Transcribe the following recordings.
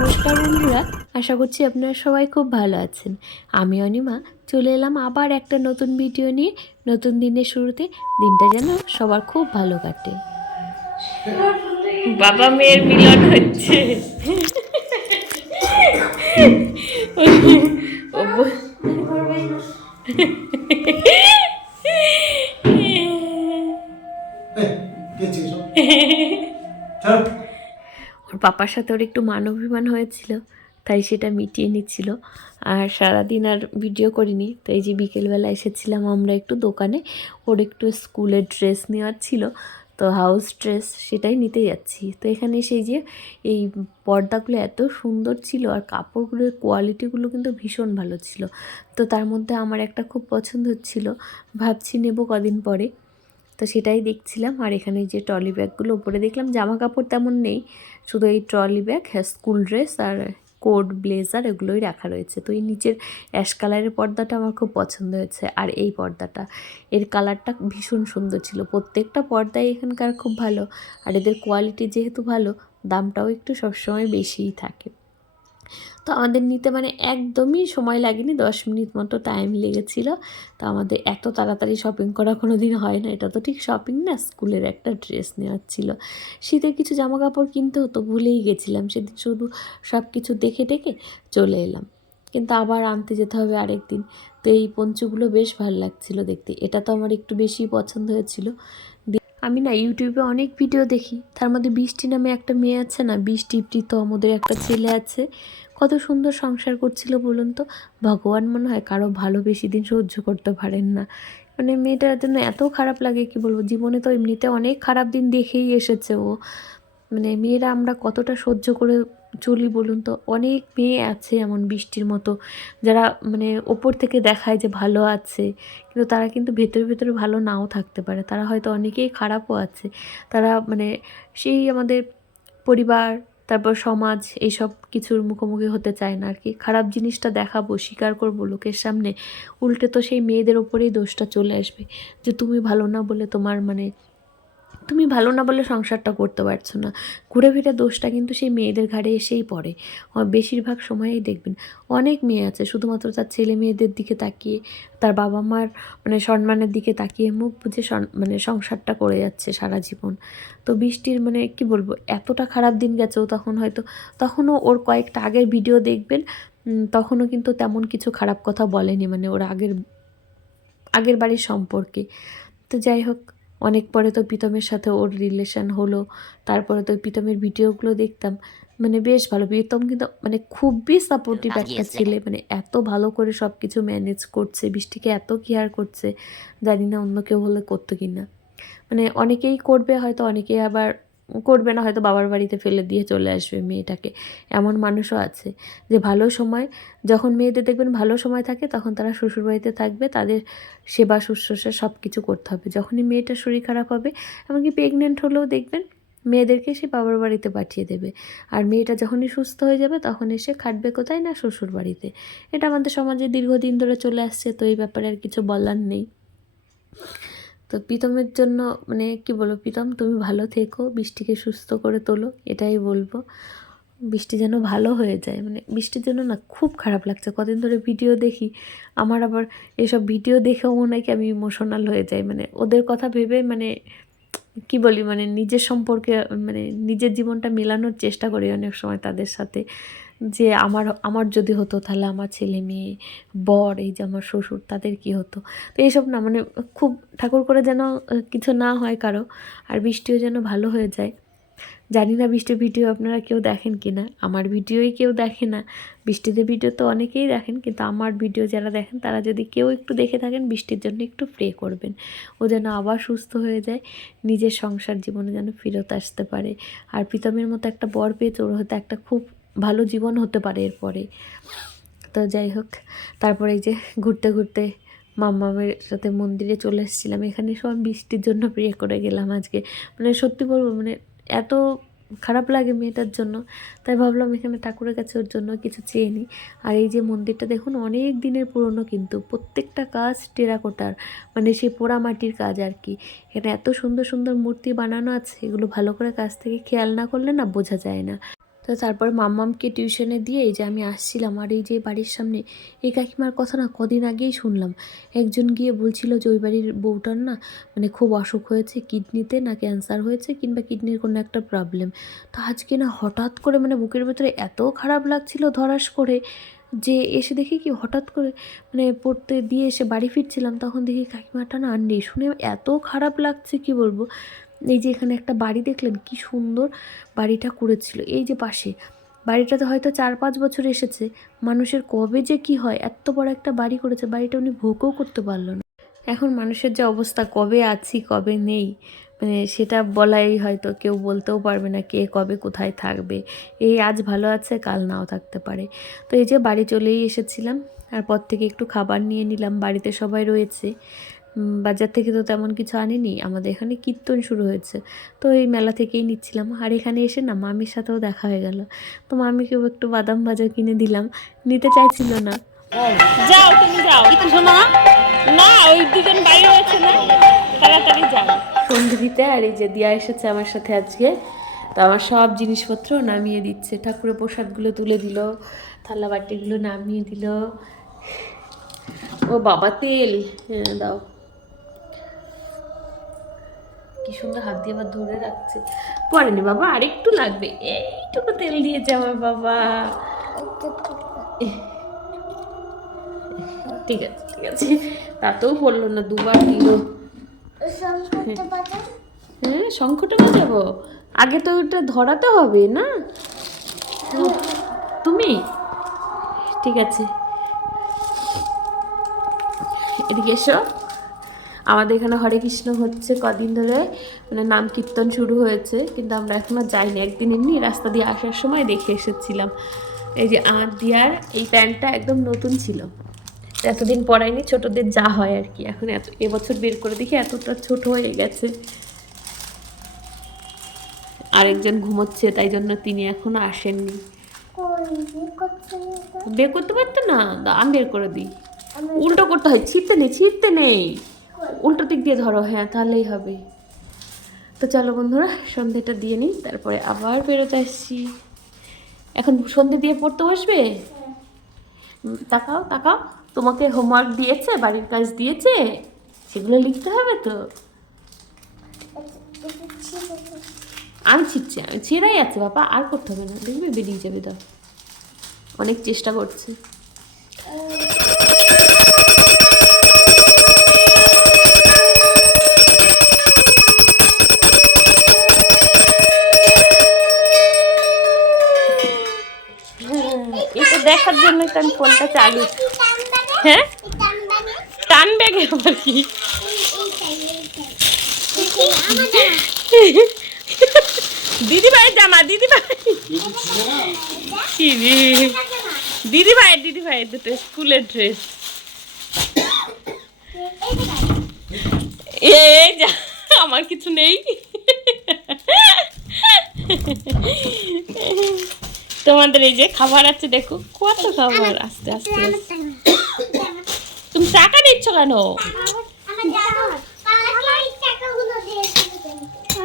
নমস্কার বন্ধুরা, আশা করছি আপনারা সবাই খুব ভালো আছেন। আমি অনিমা চলে এলাম আবার একটা নতুন ভিডিও নিয়ে। নতুন দিনের শুরুতে দিনটা যেন সবার খুব ভালো কাটে। বাবা মেয়ের মিলন হচ্ছে। ওর পাপার সাথে ওর একটু মান অভিমান হয়েছিল, তাই সেটা মিটিয়ে নিচ্ছিল। আর সারাদিন আর ভিডিও করিনি, তো এই যে বিকেলবেলা এসেছিলাম আমরা একটু দোকানে। ওর একটু স্কুলের ড্রেস নেওয়ার ছিল, তো হাউস ড্রেস সেটাই নিতে যাচ্ছি। তো এখানে সেই যে এই পর্দাগুলো এত সুন্দর ছিল, আর কাপড়গুলোর কোয়ালিটিগুলো কিন্তু ভীষণ ভালো ছিল। তো তার মধ্যে আমার একটা খুব পছন্দ হচ্ছিল, ভাবছি নেব কদিন পরে। তো সেটাই দেখছিলাম। আর এখানে যে ট্রলি ব্যাগগুলো, উপরে দেখলাম জামা কাপড় তেমন নেই, শুধু এই ট্রলি ব্যাগ, স্কুল ড্রেস আর কোট ব্লেজার এগুলোই রাখা রয়েছে। তো এই নিচের অ্যাশ কালারের পর্দাটা আমার খুব পছন্দ হয়েছে, আর এই পর্দাটা, এর কালারটা ভীষণ সুন্দর ছিল। প্রত্যেকটা পর্দাই এখানকার খুব ভালো, আর এদের কোয়ালিটি যেহেতু ভালো, দামটাও একটু সবসময় বেশিই থাকে। তো আমাদের নিতে একদমই সময় লাগেনি, 10 মিনিট মতো টাইম লেগেছিল। তো আমাদের এত তাড়াতাড়ি শপিং করা কোনো দিন হয় না, এটা তো ঠিক শপিং না, স্কুলের একটা ড্রেস নেওয়ার ছিল। শীতের কিছু জামা কাপড় কিনতে হতো, ভুলেই গেছিলাম সেদিন, শুধু সব কিছু দেখে টেকে চলে এলাম। কিন্তু আবার আনতে যেতে হবে আরেক দিন। তো এই পঞ্চগুলো বেশ ভালো লাগছিলো দেখতে, এটা তো আমার একটু বেশি পছন্দ হয়েছিল। আমি না ইউটিউবে অনেক ভিডিও দেখি, তার মধ্যে বৃষ্টি নামে একটা মেয়ে আছে না, বৃষ্টি প্রীতম, ওদের একটা ছেলে আছে, কত সুন্দর সংসার করছিল বলুন তো। ভগবান মনে হয় কারো ভালো বেশি দিন সহ্য করতে পারেন না। মেয়েটার জন্য এত খারাপ লাগে, কি বলবো। জীবনে তো এমনিতে অনেক খারাপ দিন দেখেই এসেছে ও। মেয়েরা আমরা কতটা সহ্য করে চলি বলুন তো। অনেক মেয়ে আছে এমন বৃষ্টির মতো, যারা ওপর থেকে দেখায় যে ভালো আছে, কিন্তু তারা কিন্তু ভেতরে ভেতরে ভালো নাও থাকতে পারে। তারা হয়তো অনেকেই খারাপও আছে। তারা সেই আমাদের পরিবার, তারপর সমাজ, এইসব কিছুর মুখোমুখি হতে চায় না আর কি। খারাপ জিনিসটা দেখাবো, স্বীকার করবো লোকের সামনে, উল্টে তো সেই মেয়েদের ওপরেই দোষটা চলে আসবে, যে তুমি ভালো না বলে তুমি ভালো না বলে সংসারটা করতে পারছো না। ঘুরে ফিরে দোষটা কিন্তু সেই মেয়েদের ঘাড়ে এসেই পড়ে। বেশিরভাগ সময়েই দেখবেন অনেক মেয়ে আছে শুধুমাত্র তার ছেলে মেয়েদের দিকে তাকিয়ে, তার বাবা মার সম্মানের দিকে তাকিয়ে মুখ বুজে সংসারটা করে যাচ্ছে সারা জীবন। তো বৃষ্টির কি বলবো, এতটা খারাপ দিন গেছে, ও তখনও ওর কয়েকটা আগের ভিডিও দেখবেন, তখনও কিন্তু তেমন কিছু খারাপ কথা বলেনি, ওর আগের বাড়ির সম্পর্কে। তো যাই হোক, অনেক পরে তো প্রীতমের সাথে ওর রিলেশন হলো। তারপরে তো প্রীতমের ভিডিওগুলো দেখতাম, বেশ ভালো। প্রীতম কিন্তু খুবই সাপোর্টিভ একটা ছেলে, এত ভালো করে সব কিছু ম্যানেজ করছে, বৃষ্টিকে এত কেয়ার করছে, জানি না অন্য কেউ হলে করতো কি না। অনেকেই করবে হয়তো, অনেকেই আবার করবে না, হয়তো বাবার বাড়িতে ফেলে দিয়ে চলে আসবে মেয়েটাকে। এমন মানুষও আছে যে ভালো সময়, যখন মেয়েদের দেখবেন ভালো সময় থাকে, তখন তারা শ্বশুরবাড়িতে থাকবে, তাদের সেবা শুশ্রূষা সব কিছু করতে হবে। যখনই মেয়েটার শরীর খারাপ হবে, এমনকি প্রেগনেন্ট হলেও দেখবেন মেয়েদেরকে সে বাবার বাড়িতে পাঠিয়ে দেবে। আর মেয়েটা যখনই সুস্থ হয়ে যাবে, তখন এসে খাটবে কোথায় না, শ্বশুর বাড়িতে। এটা আমাদের সমাজে দীর্ঘদিন ধরে চলে আসছে, তো এই ব্যাপারে আর কিছু বলার নেই। তো প্রীতমের জন্য কি বলবো, প্রীতম তুমি ভালো থেকো, বৃষ্টিকে সুস্থ করে তোলো, এটাই বলবো। বৃষ্টি যেন ভালো হয়ে যায়। বৃষ্টির জন্য না খুব খারাপ লাগছে, কদিন ধরে ভিডিও দেখি, আমার আবার এসব ভিডিও দেখেও মনে হয় কি আমি ইমোশনাল হয়ে যাই। ওদের কথা ভেবে কি বলি, নিজের সম্পর্কে নিজের জীবনটা মেলানোর চেষ্টা করি অনেক সময় তাদের সাথে, যে আমার যদি হতো, তাহলে আমার ছেলে মেয়ে, বর, এই যে আমার শ্বশুর, তাদের কি হতো। তো এইসব না খুব ঠাকুর করে যেন কিছু না হয় কারো, আর বৃষ্টিও যেন ভালো হয়ে যায়। জানি না বৃষ্টির ভিডিও আপনারা কেউ দেখেন কি না, আমার ভিডিওই কেউ দেখে না। বৃষ্টিদের ভিডিও তো অনেকেই দেখেন, কিন্তু আমার ভিডিও যারা দেখেন, তারা যদি কেউ একটু দেখে থাকেন, বৃষ্টির জন্য একটু প্রে করবেন, ও যেন আবার সুস্থ হয়ে যায়, নিজের সংসার জীবনে যেন ফেরত আসতে পারে। আর প্রীতমের মতো একটা বর পেয়েছে, ওর হয়তো একটা খুব ভালো জীবন হতে পারে এরপরে। তো যাই হোক, তারপরে এই যে ঘুরতে ঘুরতে মাম্মামের সাথে মন্দিরে চলে এসেছিলাম। এখানে সব বৃষ্টির জন্য প্রে করে গেলাম আজকে। সত্যি বলবো, এত খারাপ লাগে মেয়েটার জন্য, তাই ভাবলাম এখানে ঠাকুরের কাছে ওর জন্য কিছু চেয়ে নিই। আর এই যে মন্দিরটা দেখুন, অনেক দিনের পুরনো, কিন্তু প্রত্যেকটা কাজ টেরাকোটার, সেই পোড়া মাটির কাজ আর কি। এখানে এত সুন্দর সুন্দর মূর্তি বানানো আছে, এগুলো ভালো করে কাছ থেকে খেয়াল না করলে না বোঝা যায় না। তো তো তারপর মাম্মামকে টিউশনে দিয়ে এই যে আমি আসছিলাম, আর এই যে বাড়ির সামনে এই কাকিমার কথা না কদিন আগেই শুনলাম। একজন গিয়ে বলছিল যে ওই বাড়ির বউটার না মানে খুব অসুখ হয়েছে, কিডনিতে না ক্যান্সার হয়েছে কিংবা কিডনির কোনো একটা প্রবলেম। তো আজকে না হঠাৎ করে মানে বুকের ভেতরে এত খারাপ লাগছিল ধরাস করে, যে এসে দেখি কি হঠাৎ করে মানে পড়তে দিয়ে এসে বাড়ি ফিরছিলাম, তখন দেখি কাকিমাটা না আর নেই। শুনে এত খারাপ লাগছে কি বলবো। এই যে এখানে একটা বাড়ি দেখলেন কি সুন্দর বাড়িটা করেছিল, এই যে পাশে বাড়িটাতে হয়তো 4-5 বছর এসেছে। মানুষের কবে যে কি হয়, এত বড় একটা বাড়ি করেছে, বাড়িটা উনি ভোগও করতে পারলো না। এখন মানুষের যে অবস্থা, কবে আছি কবে নেই মানে সেটা বলাই হয়তো কেউ বলতেও পারবে না কে কবে কোথায় থাকবে। এই আজ ভালো আছে কাল নাও থাকতে পারে। তো এই যে বাড়ি চলেই এসেছিলাম, আর পর থেকে একটু খাবার নিয়ে নিলাম, বাড়িতে সবাই রয়েছে। বাজার থেকে তো তেমন কিছু আনিনি, আমাদের এখানে কীর্তন শুরু হয়েছে তো এই মেলা থেকেই নিচ্ছিলাম। আর এখানে এসে না মামির সাথেও দেখা হয়ে গেল, তো মামিকেও একটু বাদাম ভাজা কিনে দিলাম, নিতে চাইছিল না। যাও তুমি যাও, কিছু শোনো না, ওই দুজন বাইরে আছে না, তাড়াতাড়ি যাও সন্ধে দিতে। আর এই যে দিয়া এসেছে আমার সাথে আজকে, তো আমার সব জিনিসপত্র নামিয়ে দিচ্ছে, ঠাকুরের প্রসাদগুলো তুলে দিল, থালা বাটিগুলো নামিয়ে দিল। ও বাবা তেল, হ্যাঁ দাও, কি সুন্দর হাত দিয়ে আবার ধরে রাখছে। পরেনি বাবা, আরেকটু লাগবে, এইটুকু তেল দিয়েছে আমার বাবা। ঠিক আছে ঠিক আছে, তাতেও পড়লো না, দুবার দিল। হ্যাঁ শঙ্খটা বাজাবো, আগে তো ওটা ধরাতে হবে না। তুমি ঠিক আছে, এদিকে এসো। আমাদের এখানে হরে কৃষ্ণ হচ্ছে কদিন ধরে, মানে নাম কীর্তন শুরু হয়েছে, কিন্তু আমরা এখনও যাইনি। একদিন এমনি রাস্তা দিয়ে আসার সময় দেখে এসেছিলাম। এই যে আমার দিয়ার এই প্যান্টটা একদম নতুন ছিল, এতদিন পরাইনি, ছোটদের যা হয় আর কি। এখন এবছর বের করে দেখি এতটা ছোট হয়ে গেছে। আরেকজন ঘুমোচ্ছে, তাই জন্য তিনি এখনো আসেননি। বের করতে পারতো না, আমি বের করে দিই। উল্টো করতে হয়, ছিপতে নেই, উল্টো দিক দিয়ে ধরো, হ্যাঁ তাহলেই হবে। তো চলো বন্ধুরা, সন্ধেটা দিয়ে নিই, তারপরে আবার বেরোতে আসছি। এখন সন্ধে দিয়ে পড়তে বসবে? তাকাও তাকাও, তোমাকে হোমওয়ার্ক দিয়েছে, বাড়ির কাজ দিয়েছে, সেগুলো লিখতে হবে তো। আমি ছিটছি, আমি ছেঁড়াই আছে বাবা, আর করতে হবে না, দেখবে বেরিয়ে যাবে। দাও, অনেক চেষ্টা করছে। এটা দেখার জন্য তো আমি ফোনটা চালু। হ্যাঁ টানবে আবার কি, দিদিভাই জামা, দিদিভাই দিদিভাই দুটো স্কুলের ড্রেস। এই যা, আমার কিছু নেই। তোমাদের এই যে খাবার আছে, দেখো কত খাবার, আস্তে আস্তে। তুমি টাকা দিচ্ছ কেন?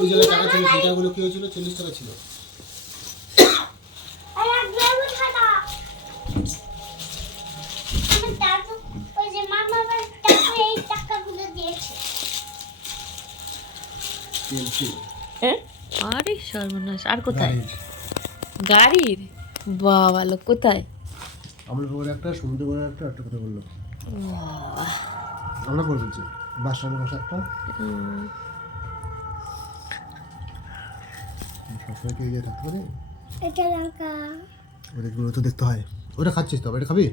ওই জায়গায় টাকা ছিল, সেটাগুলো কি হয়েছিল? 40 টাকা ছিল। আরে সর্বনাশ, আর কোথায়? গাড়ির বাবা, লোক কোথায়? আমরা বড় একটা, সমুদ্র বড় একটা, একটা কথা বললো আমরা করে বলছি বাস স্ট্যান্ডে বসে একটা। সবসময় কি ইয়ে থাকতে পারে? এটা লঙ্কা, ওদেরগুলো তো দেখতে হয়। ওটা খাচ্ছিস তো, এটা খাবি?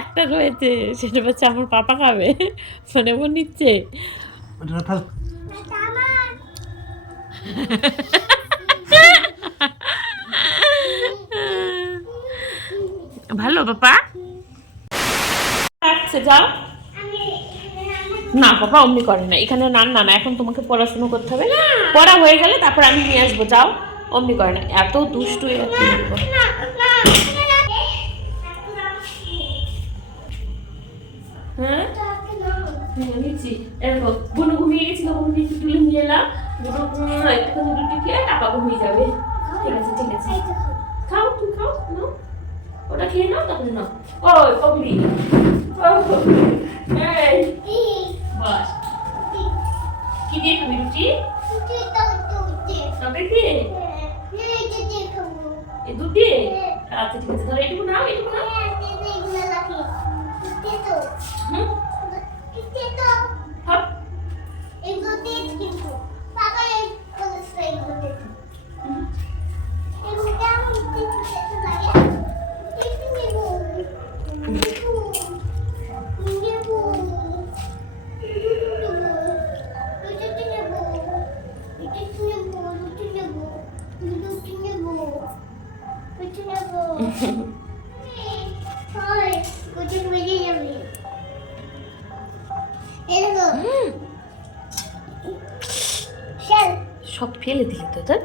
একটা রয়েছে, সেটা হচ্ছে আমার পাপা খাবে, মানে ও নিচ্ছে। ভালো পাপা যাও না, পাপা অমনি করে না, এখানে রান্না না, এখন তোমাকে পড়াশোনা করতে হবে, পড়া হয়ে গেলে তারপর আমি নিয়ে আসবো। যাও, অমনি করে না, এত দুষ্টু। হ্যাঁ নিচ্ছি। দেখো বুনু ঘুমিয়ে গেছিল, বুনুকে একটু তুলে নিয়ে এলাম। বুনু একটুখানি রুটি খেয়ে টাপা ঘুমিয়ে যাবে। ঠিক আছে ঠিক আছে, খাও তুমি খাও, নাও ওটা খেয়ে নাও, তারপরে নাও। ওই কবলি এই বাস কি দিয়ে খাবি রুটি? তবে দিয়ে এই দুধ দিয়ে? আচ্ছা ঠিক আছে, ধরো এটুকু নাও, এটুকু নাও। হুম হপ সব ফেলে দিলি তো তোর?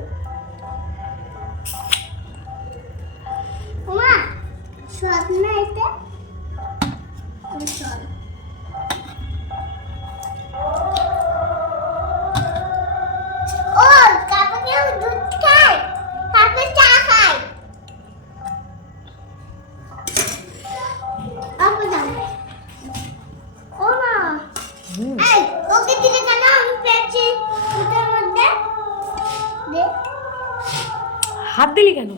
হাত দিলি কেন?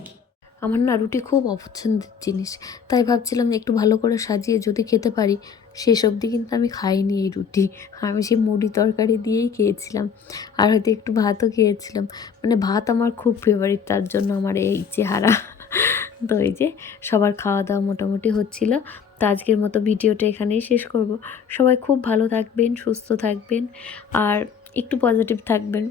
আমার না রুটি খুব অপছন্দের জিনিস, তাই ভাবছিলাম একটু ভালো করে সাজিয়ে যদি খেতে পারি। শেষ অবধি কিন্তু আমি খাইনি এই রুটি, আমি সেই মুড়ি তরকারি দিয়েই খেয়েছিলাম, আর হয়তো একটু ভাতও খেয়েছিলাম। মানে ভাত আমার খুব ফেভারিট, তার জন্য আমার এই চেহারা। তো এই যে সবার খাওয়া দাওয়া মোটামুটি হচ্ছিল। তো আজকের মতো ভিডিওটা এখানেই শেষ করব। সবাই খুব ভালো থাকবেন, সুস্থ থাকবেন, আর একটু পজিটিভ থাকবেন,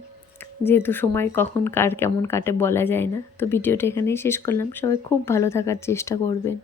যেহেতু সময় কখন কার কেমন কাটে বলা যায় না। তো ভিডিওটা এখানেই শেষ করলাম, সবাই খুব ভালো থাকার চেষ্টা করবেন।